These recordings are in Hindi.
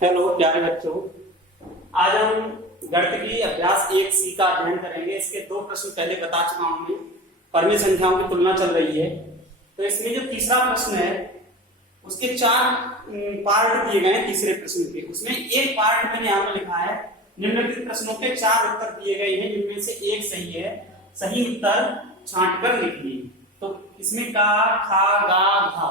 हेलो प्यारे बच्चों, आज हम गणित की अभ्यास 1C का अध्ययन करेंगे। इसके दो प्रश्न पहले बता चुका हूं मैं। परमेय संख्याओं की तुलना चल रही है, तो इसमें जो तीसरा प्रश्न है उसके 4 पार्ट दिए गए हैं। तीसरे प्रश्न के उसमें एक पार्ट मैंने यहाँ पर लिखा है, निम्नलिखित प्रश्नों के 4 उत्तर दिए गए हैं जिनमें से एक सही है। सही उत्तर छांट कर लिखिए। तो इसमें का, खा, गा, घा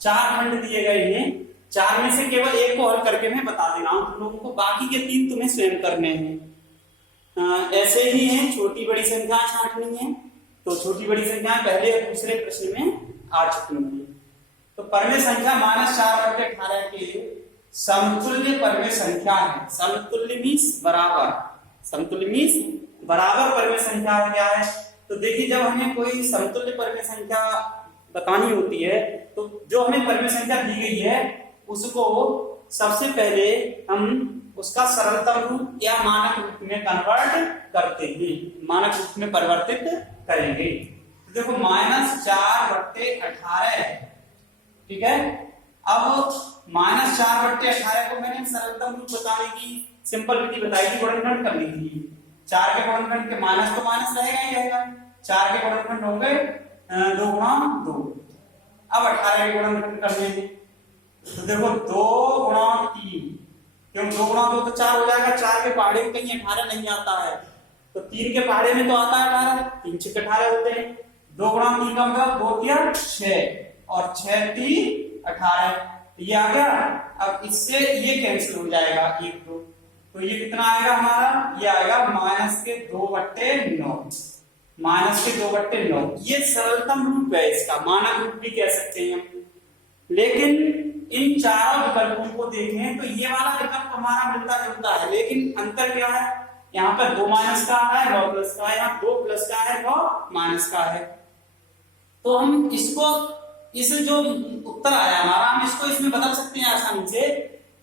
4 खंड दिए गए हैं। 4 में से केवल एक को हल करके मैं बता दे रहा हूं तुम लोगों को, बाकी के 3 तुम्हें स्वयं करने हैं। ऐसे ही है, छोटी बड़ी संख्या छांटनी है। तो छोटी बड़ी संख्या पहले और दूसरे प्रश्न में आ चुकी है। तो परमेय संख्या -4/18 के समतुल्य परमेय संख्या है। समतुल्य मीन्स बराबर, समतुल्य मीन्स बराबर परमेय संख्या क्या है। तो देखिए, जब हमें कोई समतुल्य परमेय संख्या बतानी होती है तो जो हमें परमेय संख्या दी गई है उसको सबसे पहले हम उसका सरलतम रूप या मानक रूप में कन्वर्ट करते हैं, मानक रूप में परिवर्तित करेंगे। तो देखो -4/18 है, ठीक है। अब -4/18 को मैंने सरलतम रूप बताने की सिंपल विधि बताई थी, गुणनखंड करनी थी। 4 के गुणनखंड के माइनस तो माइनस रहेगा ही रहेगा। 4 के गुणनखंड हो गए 2 गुणा 2। अब 18 के गुणनखंड करने में तो देखो 2 गुणा 3, क्यों 2 गुणा 2 तो 4 हो जाएगा। 4 के पहाड़े में कहीं 18 नहीं आता है, तो 3 के पहाड़े में तो आता है 18। 3 6 18 होते हैं। 2 गुणा 3 का मतलब 2 तिया 6 और 6 3 18, ये आ गया। अब इससे ये कैंसिल हो जाएगा 1 2, तो ये कितना आएगा हमारा, ये आएगा -2/9, -2/9। ये सरलतम रूप है, इसका मानक रूप भी कह सकते हैं हम। लेकिन इन चारों विकल्पों को देखें तो ये वाला विकल्प हमारा मिलता जुलता है, लेकिन अंतर क्या है। यहाँ पर 2 माइनस का है, 9 प्लस का है, यहाँ 2 प्लस का है, 9 माइनस का है। तो हम इसको, इस जो उत्तर आया हमारा, हम इसको इसमें बदल सकते हैं आसानी से।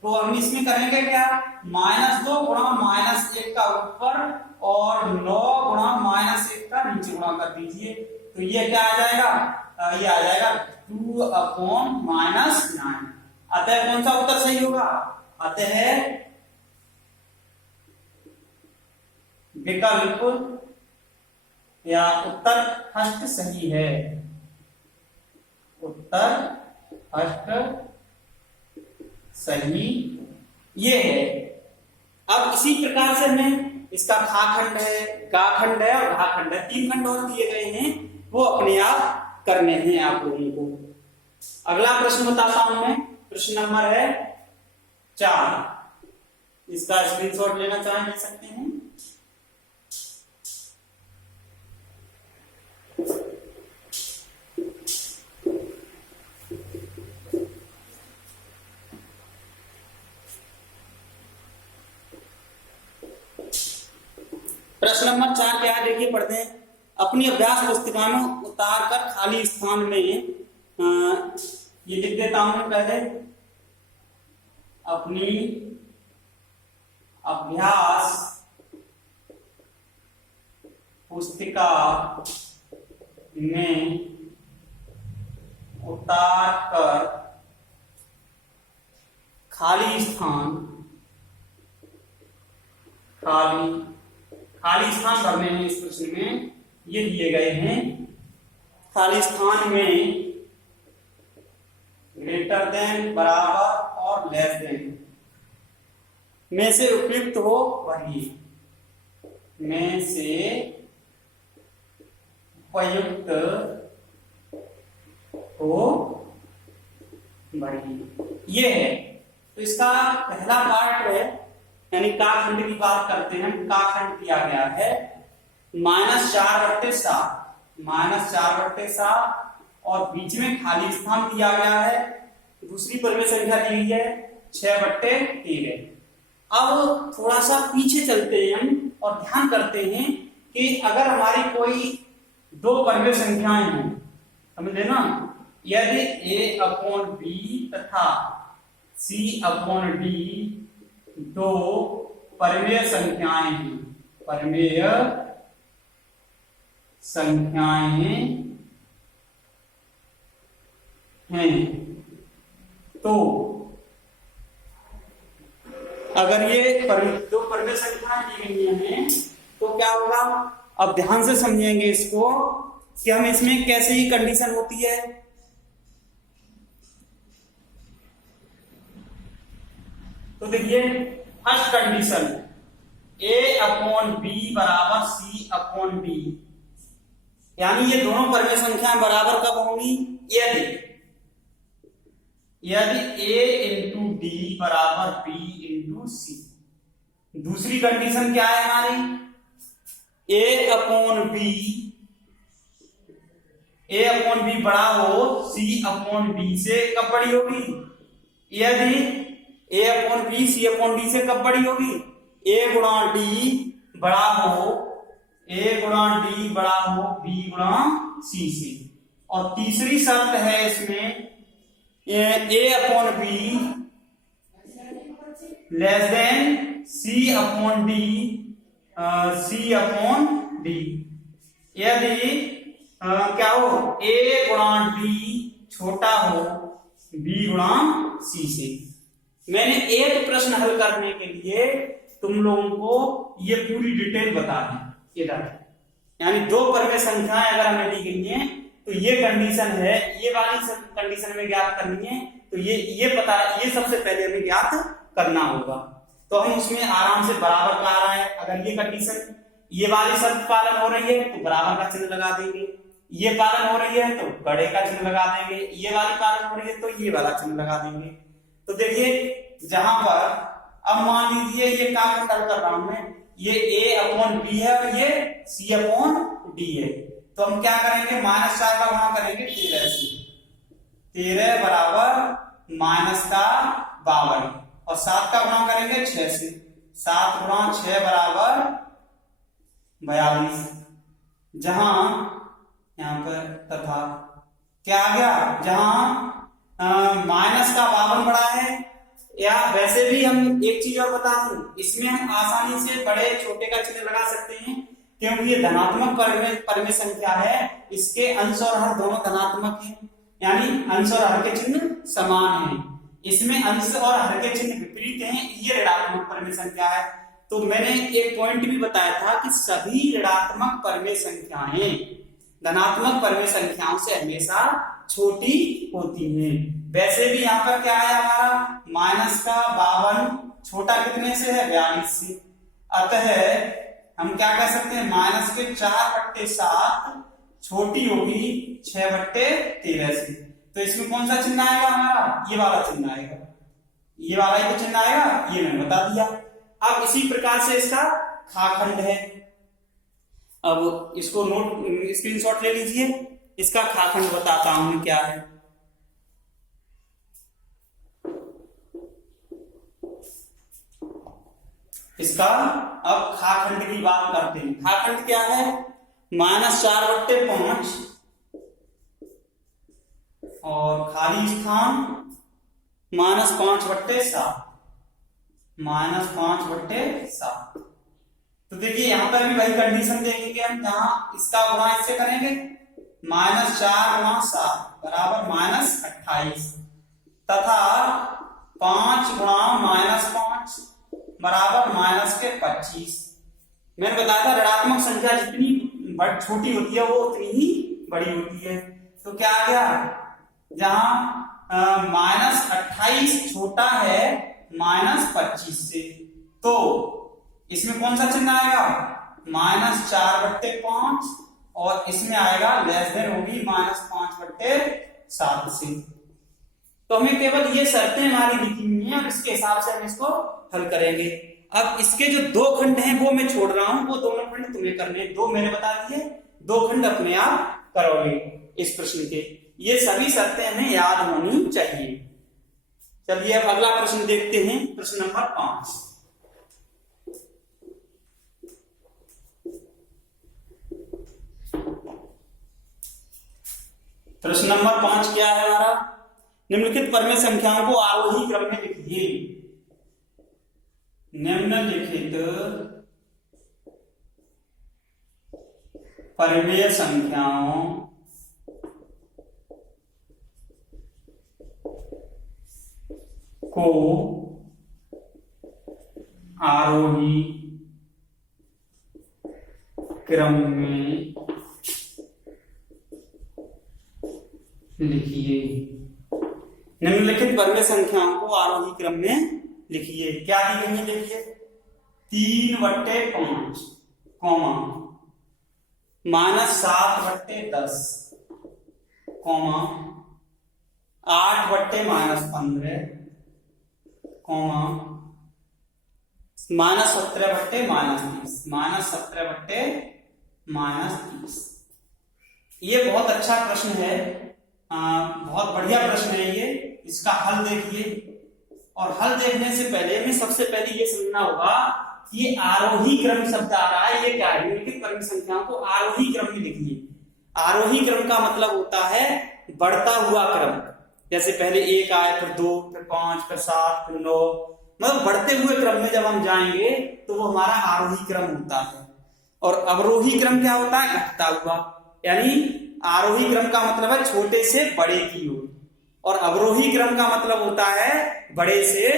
तो हम इसमें करेंगे क्या, -2 गुणा -1 का ऊपर और 9 गुणा -1 का नीचे गुणा कर दीजिए। तो ये क्या आ जाएगा, ये आ जाएगा 2/-9। अतः कौन सा उत्तर सही होगा, अतः विकल्प या उत्तर फर्स्ट सही है। उत्तर फर्स्ट सही ये है। अब इसी प्रकार से हमें इसका खा खंड है, गा खंड है और घा खंड है, 3 खंड और दिए गए हैं, वो अपने आप करने हैं आप लोगों को। अगला प्रश्न बताता हूं मैं। प्रश्न नंबर है 4। इसका स्क्रीनशॉट लेना चाहें ले सकते हैं। प्रश्न नंबर 4 क्या है, देखिए पढ़ते हैं। अपनी अभ्यास पुस्तिका में उतार कर खाली स्थान में ये लिख देता हूं पहले। अपनी अभ्यास पुस्तिका में उतार कर खाली स्थान, खाली स्थान भरने हैं इस प्रश्न में, ये दिए गए हैं। खाली स्थान में ग्रेटर देन, बराबर और लेस देन में से उपयुक्त हो भरिए, में से उपयुक्त हो भरिए, ये है। तो इसका पहला पार्ट है, यानी का खंड की बात करते हैं। का खंड दिया गया है -4/7, -4/7 और बीच में खाली स्थान दिया गया है। दूसरी परमेय संख्या दी गई है 6/13। अब थोड़ा सा पीछे चलते हैं हम और ध्यान करते हैं कि अगर हमारी कोई 2 परमेय संख्याएं हैं, समझ लेना, यदि A/B तथा C/D 2 परमेय संख्याएं हैं, परमेय संख्याएं हैं, तो अगर ये दो परमेय संख्याएं दी गई हैं हमें, तो क्या होगा, अब ध्यान से समझेंगे इसको कि हम इसमें कैसे ही कंडीशन होती है। तो देखिए फर्स्ट कंडीशन a/b बराबर c/d, यानी ये दोनों परमेय संख्याएं बराबर कब होंगी, यदि a इंटू डी बराबर b इंटू सी। दूसरी कंडीशन क्या है हमारी, a/b बड़ा हो c/d से कब बड़ी होगी, यदि a/b c/d से कब बड़ी होगी, a गुणा डी बड़ा हो b गुणा c से। और तीसरी शर्त है इसमें a/b लेस देन c/d, यदि क्या हो, a गुणा d छोटा हो b गुणा c से। मैंने एक प्रश्न हल करने के लिए तुम लोगों को ये पूरी डिटेल बता दी इधर, यानी दो परमेय संख्याएं अगर हमें दी गई हैं तो ये कंडीशन है, ये वाली कंडीशन हमें ज्ञात करनी है, तो ये सबसे पहले हमें ज्ञात करना होगा। तो हम उसमें आराम से बराबर का आ रहा है, अगर ये कंडीशन ये वाली शर्त पालन हो रही है तो बराबर का चिन्ह लगा देंगे, ये पालन हो रही है तो बड़े का चिन्ह लगा देंगे, ये वाली पालन हो रही है तो ये वाला चिन्ह लगा देंगे। तो देखिए जहां पर अब मान लीजिए ये काम कर रहा हूं मैं, ये a/b है और ये c/d है, तो हम क्या करेंगे, -4 का गुणा करेंगे 13 से, 13 बराबर माइनस का 52, और 7 का गुणा करेंगे 6 से, 7 गुणा 6 बराबर 42। जहां यहां पर तथा क्या आ गया, जहां माइनस का 52 बड़ा है, या वैसे भी हम एक चीज और बता दूं, इसमें हम आसानी से बड़े छोटे का चिन्ह लगा सकते हैं, क्योंकि ये धनात्मक परमेय संख्या है, इसके अंश और हर दोनों धनात्मक हैं, यानी अंश और हर के चिन्ह समान हैं। इसमें अंश और हर के चिन्ह विपरीत हैं, ये ऋणात्मक परमेय संख्या है। तो मैंने एक पॉइंट भी बताया था कि सभी ऋणात्मक परमेय संख्याएं धनात्मक परमेय संख्याओं से हमेशा छोटी होती हैं। वैसे भी यहाँ पर क्या है हमारा, माइनस का 52 छोटा कितने से है, 42 से, अतः हम क्या कह सकते हैं, माइनस के 4/7 छोटी होगी 6/13 से। तो इसमें कौन सा चिन्ह आएगा हमारा, ये वाला चिन्ह आएगा, ये वाला ही तो चिन्ह आएगा, ये मैंने बता दिया। अब इसी प्रकार से इसका खाखंड है, अब इसको स्क्रीनशॉट ले लीजिए, इसका खाखंड बताता हूं क्या है। इसका अब खाखंड की बात करते हैं। खाखंड क्या है, -4/5 और खाली स्थान -5/7, -5/7। तो देखिए यहां पर भी वही कंडीशन देखेंगे हम, जहां इसका गुणा इससे करेंगे, -4 गुणा 7 बराबर -28, तथा 5 गुणा -5 बराबर -25। मैंने बताया था ऋणात्मक संख्या जितनी छोटी होती है वो उतनी ही बड़ी होती है। तो क्या आ गया, जहां -28 छोटा है -25 से, तो इसमें कौन सा चिन्ह आएगा, -4/5, और इसमें आएगा लेस देन होगी -5/7 से। तो हमें केवल ये शर्तें हमारी लिखी हुई हैं और इसके हिसाब से हम इसको हल करेंगे। अब इसके जो दो खंड हैं वो मैं छोड़ रहा हूं, वो दोनों खंड तुम्हें करने, दो मैंने बता दिए, दो खंड अपने आप करोगे इस प्रश्न के। ये सभी शर्तें हमें याद होनी चाहिए। चलिए अब अगला प्रश्न देखते हैं, प्रश्न नंबर 5। प्रश्न नंबर 5 क्या है हमारा, निम्नलिखित परमेय संख्याओं को आरोही क्रम में लिखिए। निम्नलिखित परमेय संख्याओं को आरोही क्रम में लिखिए। निम्नलिखित वर्ग संख्याओं को आरोही क्रम में लिखिए। क्या दी गई है देखिए, 3/5 कॉमा -7/10 कॉमा 8/-15 कॉमा -17/-30 -17/-30। ये बहुत अच्छा प्रश्न है, बहुत बढ़िया प्रश्न है ये। इसका हल देखिए, और हल देखने से पहले हमें सबसे पहले ये समझना होगा कि ये आरोही क्रम शब्द आ रहा है, ये क्या है? निम्नलिखित वर्ग संख्याओं को आरोही क्रम में लिखिए। आरोही क्रम का मतलब होता है बढ़ता हुआ क्रम। जैसे पहले 1 आए, फिर 2, फिर 5, फिर 7, फिर 9, मतलब बढ़ते हुए क्रम में जब हम जाएंगे तो वो हमारा आरोही क्रम होता है। और अवरोही क्रम क्या होता है? घटता हुआ। यानी आरोही क्रम का मतलब है छोटे से बड़े की ओर, और अवरोही क्रम का मतलब होता है बड़े से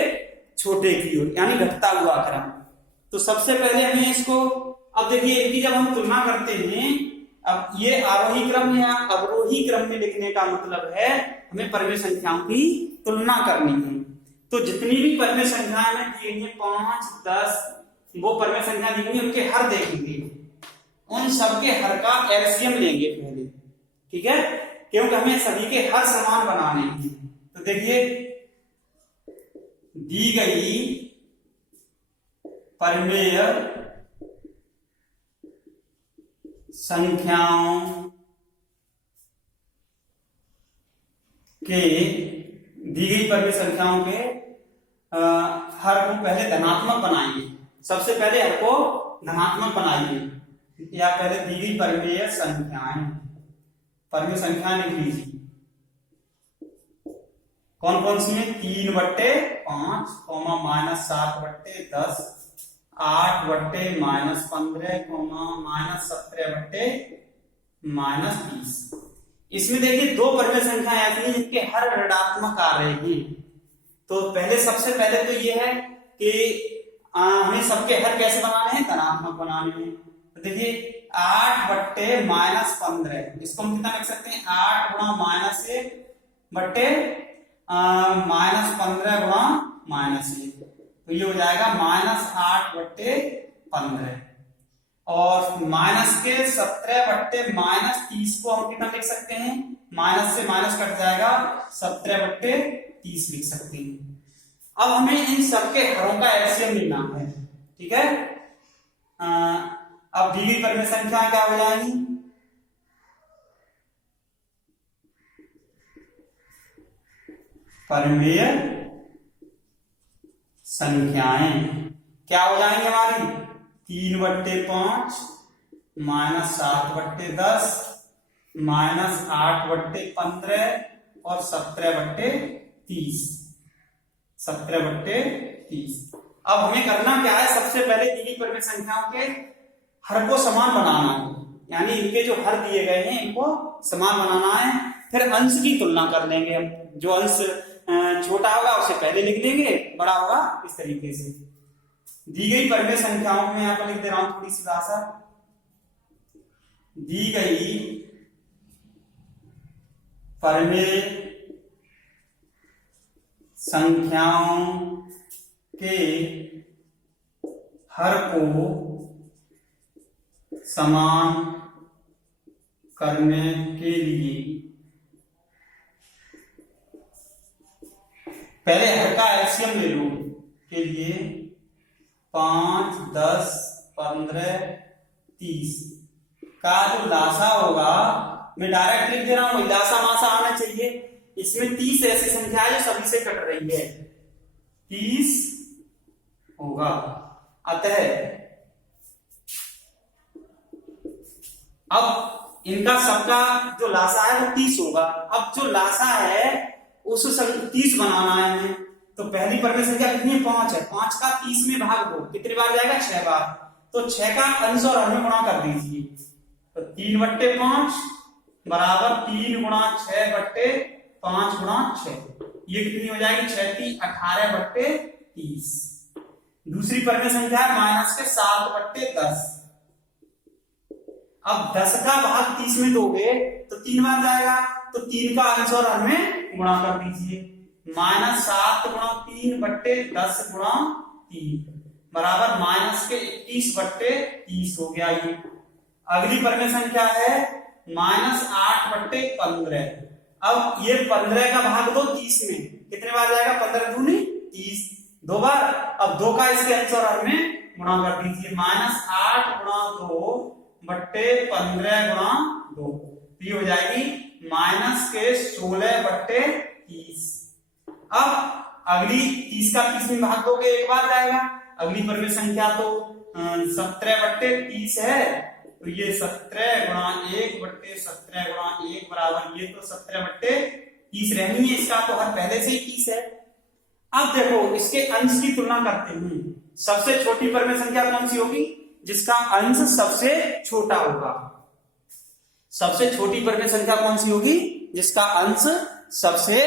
छोटे की ओर, यानी घटता हुआ क्रम। तो सबसे पहले हमें इसको, अब देखिए इनकी जब हम तुलना करते हैं, अब ये आरोही क्रम या अवरोही क्रम में लिखने का मतलब है हमें परमेय संख्याओं की तुलना करनी है। तो जितनी भी परमेय संख्याएं में दी गई है 5, 10, वो परमेय संख्या दी गई, उनके हर देखेंगे, उन सबके हर का एलसीएम लेंगे पहले, ठीक है, क्योंकि हमें सभी के हर समान बनाने हैं। तो देखिए दी गई परमेय संख्याओं के, दी गई परमेय संख्याओं के हर को पहले धनात्मक बनाएंगे। सबसे पहले हर को धनात्मक बनाइए, या पहले दी गई परमेय संख्याएं, परमेय संख्या लिख लीजिए। कौन कौन सी है? 3/5 -7/10 8/-15 -17/-30। इसमें देखिए दो परमेय संख्या ऐसी हैं जिनके हर ऋणात्मक आ रहे हैं। तो पहले सबसे पहले तो ये है कि हमें सबके हर कैसे बनाने हैं? धनात्मक बनाने हैं। तो देखिए 8/-15, इसको हम कितना लिख सकते हैं? 8 × -1/-15 तो ये हो जाएगा -8/15। और माइनस के 17/-30 को हम कितना लिख सकते हैं? माइनस से माइनस कट जाएगा, 17/30 लिख सकते हैं। अब हमें इन सबके हरों का एलसीएम लेना है, ठीक है। अब दी गई परमेय संख्या क्या हो जाएगी? परमेय संख्याएं क्या हो जाएंगी हमारी? 3/5 -7/10 -8/15 और 17/30। 17/30। अब हमें करना क्या है? सबसे पहले दी गई परमेय संख्याओं के हर को समान बनाना है, यानी इनके जो हर दिए गए हैं इनको समान बनाना है। फिर अंश की तुलना कर लेंगे हम, जो अंश छोटा होगा उसे पहले लिख देंगे, बड़ा होगा इस तरीके से। दी गई परमेय संख्याओं में यहां पर लिख दे रहा हूं थोड़ी सी भाषा। दी गई परमेय संख्याओं के हर को समान करने के लिए पहले हर का एलसीएम ले लो के लिए 5, 10, 15, 30 का जो लासा होगा, मैं डायरेक्ट लिख दे रहा हूं, लासा मासा आना चाहिए। इसमें 30 ऐसी संख्या है जो सभी से कट रही है, 30 होगा। अतः अब इनका सबका जो लासा है वो 30 होगा। अब जो लासा है उस 30 बनाना है हमें। तो पहली परमेय संख्या कितनी है? 5 है। 5 का 30 में भाग दो, कितनी बार जाएगा? 6 बार। तो 6 का अंश और हमें गुणा कर दीजिए। तो 3/5 बराबर 3 × 6/5 × 6, ये कितनी हो जाएगी? 6 × 18/30। दूसरी परिमेय संख्या है माइनस के 7/10। अब 10 का भाग 30 में दोगे तो 3 बार जाएगा, तो 3 का अंश और हर में गुणा कर दीजिए। -7 × 3/10 × 3 बराबर माइनस के 21/30 हो गया ये। अगली परिमेय संख्या है -8/15। अब ये 15 का भाग दो 30 में, कितने बार जाएगा? 15 दूनी 30, 2 बार। अब 2 का इसके अंश और हर में गुणा कर दीजिए। -8 × 2/15 × 2, ये हो जाएगी माइनस के 16/30। अब अगली 30 का 30 में भाग दोगे एक बार जाएगा। अगली परिमेय संख्या तो 17/30 है, तो ये 17 × 1/17 × 1 बराबर ये तो 17/30 रहनी है। इसका तो हर पहले से ही 30 है। अब देखो इसके अंश की तुलना करते हैं। सबसे छोटी परिमेय संख्या कौन सी होगी? जिसका अंश सबसे छोटा होगा। सबसे छोटी परिमेय संख्या कौन सी होगी? जिसका अंश सबसे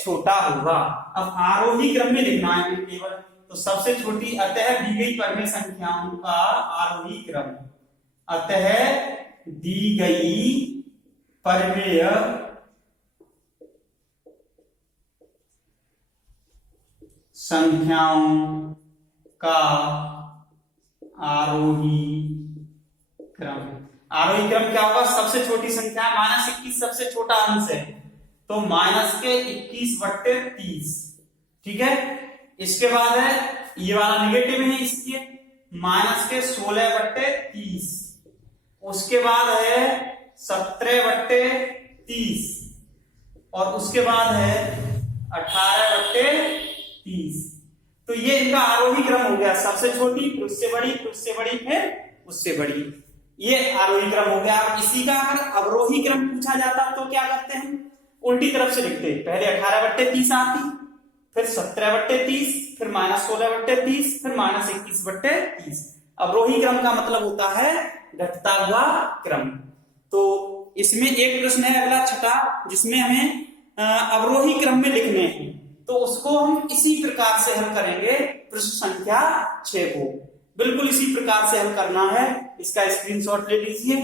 छोटा होगा। अब आरोही क्रम में लिखना है केवल, तो सबसे छोटी अतः दी गई परिमेय संख्याओं का आरोही क्रम। अतः दी गई परिमेय संख्याओं का आरोही क्रम। आरोही क्रम क्या होगा? सबसे छोटी संख्या -21 सबसे छोटा अंश है, तो माइनस के 21/30। ठीक है, इसके बाद है ये वाला निगेटिव है इसलिए माइनस के 16/30। उसके बाद है 17/30 और उसके बाद है 18/30। तो ये इनका आरोही क्रम हो गया। सबसे छोटी, फिर उससे बड़ी, फिर उससे बड़ी, फिर उससे बड़ी। ये आरोही क्रम हो गया। इसी का अगर अवरोही क्रम पूछा जाता तो क्या करते हैं? उल्टी तरफ से लिखते। पहले 18/30 आती, फिर 17/30, फिर -16/30, फिर -21/30। अवरोही क्रम का मतलब होता है घटता हुआ क्रम। तो इसमें एक प्रश्न है अगला 6, जिसमें हमें अवरोही क्रम में लिखने हैं, तो उसको हम इसी प्रकार से हल करेंगे। प्रश्न संख्या 6 को बिल्कुल इसी प्रकार से हल करना है। इसका स्क्रीनशॉट ले लीजिए।